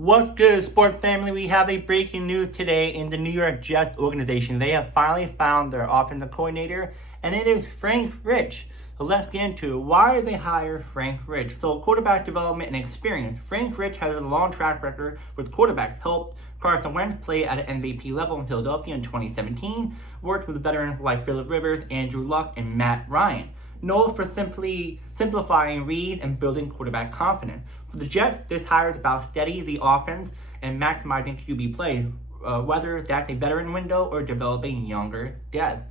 What's good, sports family? We have a breaking news today in the New York Jets organization. They have finally found their offensive coordinator, and it is Frank Reich. So let's get into it. Why did they hire Frank Reich? So quarterback development and experience. Frank Reich has a long track record with quarterbacks. Helped Carson Wentz play at an MVP level in Philadelphia in 2017. Worked with veterans like Phillip Rivers, Andrew Luck, and Matt Ryan. Known for simply simplifying reads and building quarterback confidence. For the Jets, this hire is about steadying the offense and maximizing QB plays, whether that's a veteran window or developing younger depth.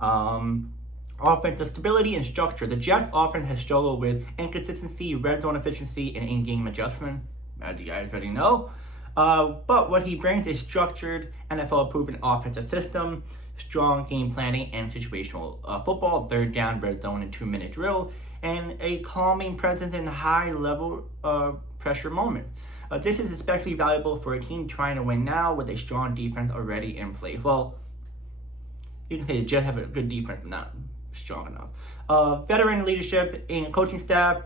Offensive stability and structure. The Jets offense has struggled with inconsistency, red zone efficiency, and in-game adjustment, as you guys already know. But what he brings is structured, NFL-proven offensive system, strong game planning and situational football, third down, red zone, and 2-minute drill, and a calming presence in high-level pressure moments. This is especially valuable for a team trying to win now with a strong defense already in place. Well, you can say the Jets have a good defense, but not strong enough. Veteran leadership in coaching staff.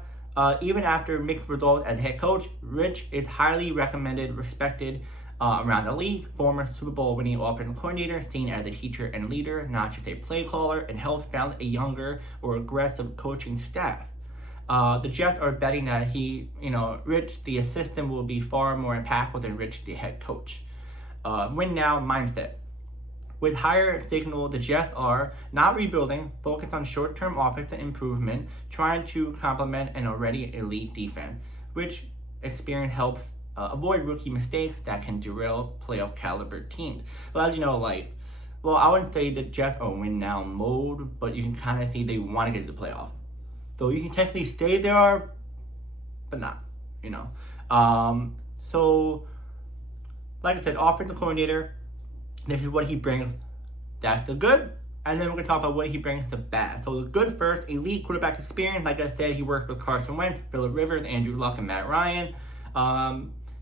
Even after mixed results as head coach, Rich is highly recommended, respected around the league. Former Super Bowl winning offensive coordinator, seen as a teacher and leader, not just a play caller, and helps balance a younger or aggressive coaching staff. The Jets are betting that Rich, the assistant, will be far more impactful than Rich, the head coach. Win now mindset. With higher signal, the Jets are not rebuilding, focused on short-term offensive improvement, trying to complement an already elite defense, which experience helps avoid rookie mistakes that can derail playoff caliber teams. Well, as you know, I wouldn't say the Jets are win now mode, but you can kind of see they want to get to the playoff. So you can technically stay there, but not, So, like I said, offensive coordinator. This is what he brings. That's the good. And then we're going to talk about what he brings the bad. So the good first, elite quarterback experience. Like I said, he worked with Carson Wentz, Phillip Rivers, Andrew Luck, and Matt Ryan.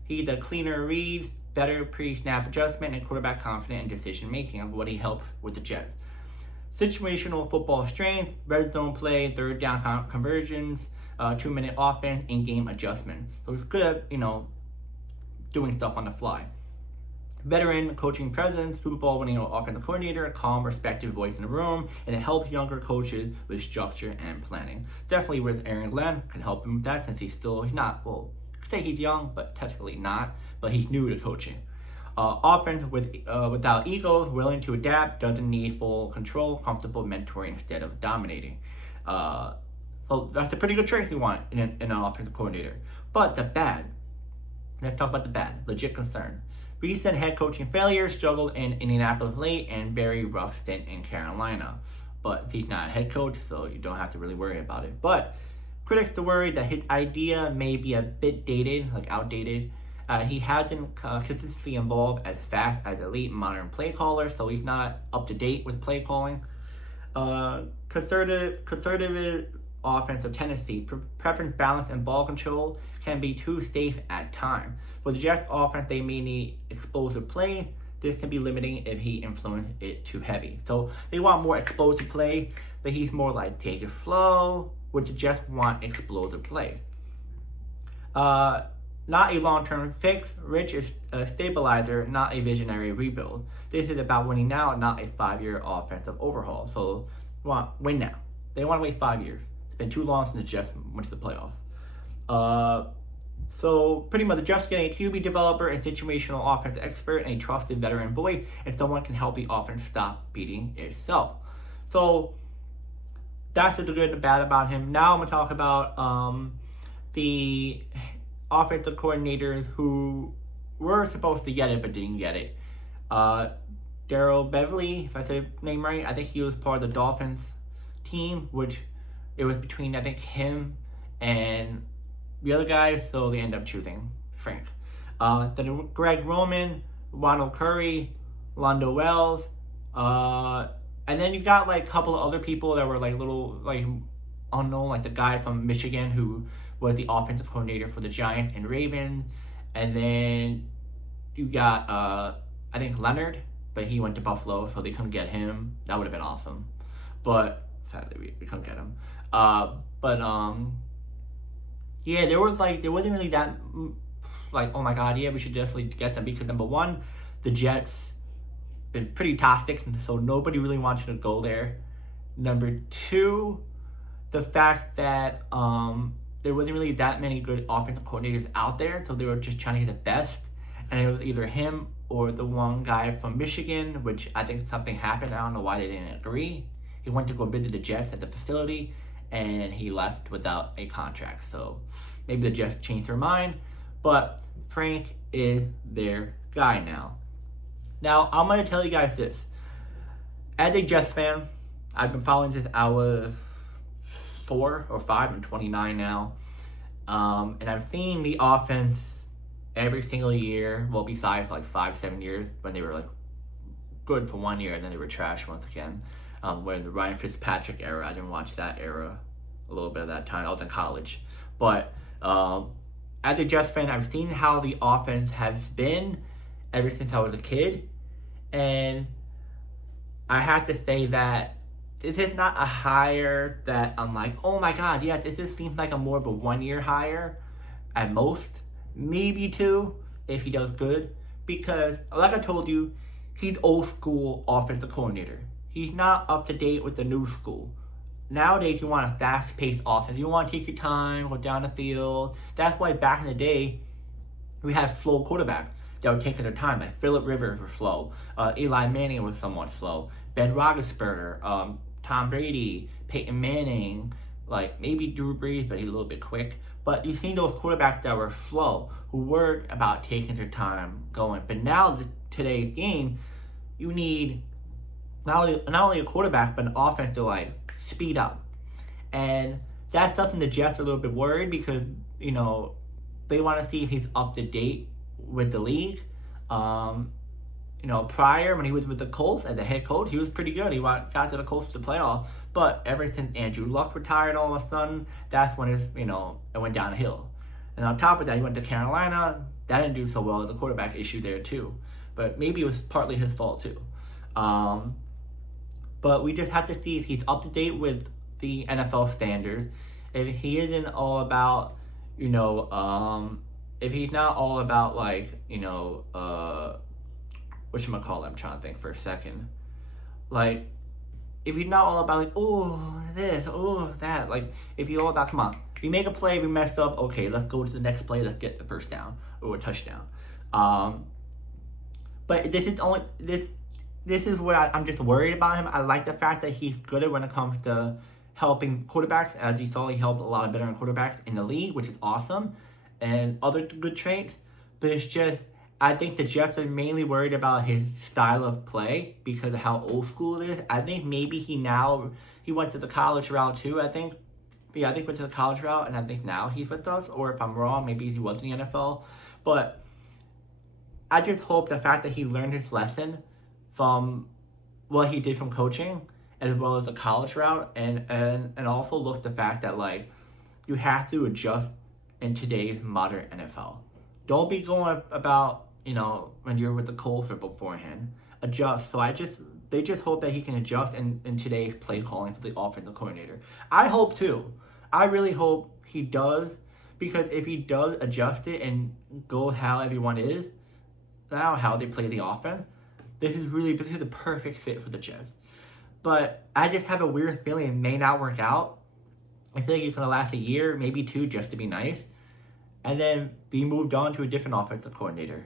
He's a cleaner reads, better pre-snap adjustment, and quarterback confident in decision-making of what he helps with the Jets. Situational football strength, red zone play, third down conversions, 2-minute offense, in-game adjustment. So he's good at, doing stuff on the fly. Veteran coaching presence, Super Bowl winning offensive coordinator, a calm, respected voice in the room, and it helps younger coaches with structure and planning. Definitely with Aaron Glenn can help him with that since he's not, say he's young, but technically not, but he's new to coaching. Offense without egos, willing to adapt, doesn't need full control, comfortable mentoring instead of dominating. So that's a pretty good trait we want in an offensive coordinator. But the bad, let's talk about the bad, legit concern. Recent head coaching failures, struggled in Indianapolis late, and very rough stint in Carolina. But he's not a head coach, so you don't have to really worry about it. But critics are worried that his idea may be a bit dated, outdated. He hasn't consistently involved as fast as elite modern play callers, so he's not up to date with play calling. Conservative offensive tendency, preference, balance, and ball control can be too safe at times. For the Jets offense, they may need explosive play. This can be limiting if he influences it too heavy. So they want more explosive play, but he's more like take it slow, which the Jets want explosive play. Not a long-term fix. Rich is a stabilizer, not a visionary rebuild. This is about winning now, not a 5-year offensive overhaul. So they want win now. They want to wait 5 years. It's been too long since the Jets went to the playoff. So pretty much the Jets getting a QB developer, a situational offense expert, and a trusted veteran voice, and someone can help the offense stop beating itself. So that's the good and the bad about him. Now I'm going to talk about the offensive coordinators who were supposed to get it but didn't get it. Darrell, Bevell, if I said his name right, I think he was part of the Dolphins team, which it was between, I think, him and the other guys, so they end up choosing Frank. Then Greg Roman, Ronald Curry, Lunda Wells, and then you got a couple of other people that were little unknown, the guy from Michigan who was the offensive coordinator for the Giants and Ravens, and then you got I think Leonard, but he went to Buffalo, so they couldn't get him. That would have been awesome, but sadly we couldn't get him. Yeah, there wasn't really that like, oh my god, yeah, we should definitely get them, because number one, the Jets been pretty toxic, so nobody really wanted to go there. Number two, the fact that there wasn't really that many good offensive coordinators out there, so they were just trying to get the best, and it was either him or the one guy from Michigan, which I think something happened. I don't know why they didn't agree. He went to go visit the Jets at the facility, and he left without a contract. So maybe the Jets changed their mind, but Frank is their guy now. Now, I'm going to tell you guys this. As a Jets fan, I've been following since I was 4 or 5. I'm 29 now. And I've seen the offense every single year. Well, besides like 5-7 years when they were like good for 1 year and then they were trash once again. When the Ryan Fitzpatrick era, I didn't watch that era, a little bit of that time. I was in college. But as a Jets fan, I've seen how the offense has been ever since I was a kid. And I have to say that this is not a hire that I'm like, oh my god, yeah, this just seems like a more of a 1 year hire at most. Maybe 2 if he does good. Because, like I told you, he's old school offensive coordinator. He's not up to date with the new school. Nowadays, you want a fast-paced offense. You want to take your time, go down the field. That's why back in the day, we had slow quarterbacks that would take their time. Like Phillip Rivers was slow. Eli Manning was somewhat slow. Ben Roethlisberger, Tom Brady, Peyton Manning, like maybe Drew Brees, but he's a little bit quick. But you've seen those quarterbacks that were slow, who were about taking their time going. But now, today's game, you need not only a quarterback, but an offense to like speed up. And that's something the Jets are a little bit worried, because, you know, they want to see if he's up to date with the league. You know, prior when he was with the Colts as a head coach, he was pretty good. He got to the Colts to playoffs. But ever since Andrew Luck retired all of a sudden, that's when it went downhill. And on top of that, he went to Carolina. That didn't do so well. There's a quarterback issue there too. But maybe it was partly his fault too. But we just have to see if he's up to date with the NFL standards. If he isn't all about, if he's not all about like, whatchamacallit, I'm trying to think for a second. Like, if he's not all about like, oh, this, oh, that. Like, if he's all about, come on, we make a play, we messed up, okay, let's go to the next play, let's get the first down or a touchdown. But this is what I'm just worried about him. I like the fact that he's good at when it comes to helping quarterbacks. As you saw, he helped a lot of veteran quarterbacks in the league, which is awesome, and other good traits. But it's just, I think the Jets are mainly worried about his style of play because of how old school it is. I think maybe he went to the college route too, I think. Yeah, I think went to the college route, and I think now he's with us. Or if I'm wrong, maybe he was in the NFL. But I just hope the fact that he learned his lesson from what he did from coaching, as well as the college route, and also look the fact that, like, you have to adjust in today's modern NFL. Don't be going about, when you're with the Colts or beforehand. Adjust. So they just hope that he can adjust in today's play calling for the offensive coordinator. I hope too. I really hope he does, because if he does adjust it and go how everyone is, now how they play the offense, this is the perfect fit for the Jets. But I just have a weird feeling it may not work out. I feel like it's going to last a year, maybe 2, just to be nice. And then be moved on to a different offensive coordinator.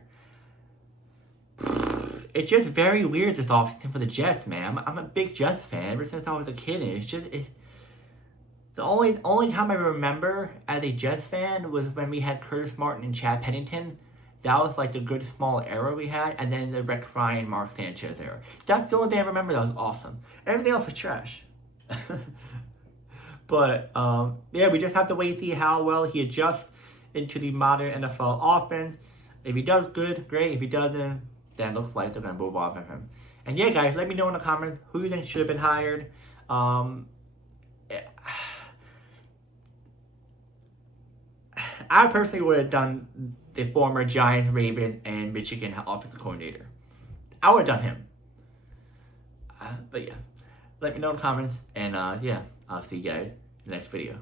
It's just very weird, this offseason for the Jets, man. I'm a big Jets fan ever since I was a kid. And the only time I remember as a Jets fan was when we had Curtis Martin and Chad Pennington. That was like the good small era we had, and then the Rex Ryan, Mark Sanchez era. That's the only thing I remember that was awesome. Everything else was trash. But yeah, we just have to wait to see how well he adjusts into the modern NFL offense. If he does good, great. If he doesn't, then it looks like they're going to move on from him. And yeah, guys, let me know in the comments who you think should have been hired. I personally would have done the former Giants, Ravens, and Michigan offensive coordinator. I would have done him. But yeah, let me know in the comments. And yeah, I'll see you guys in the next video.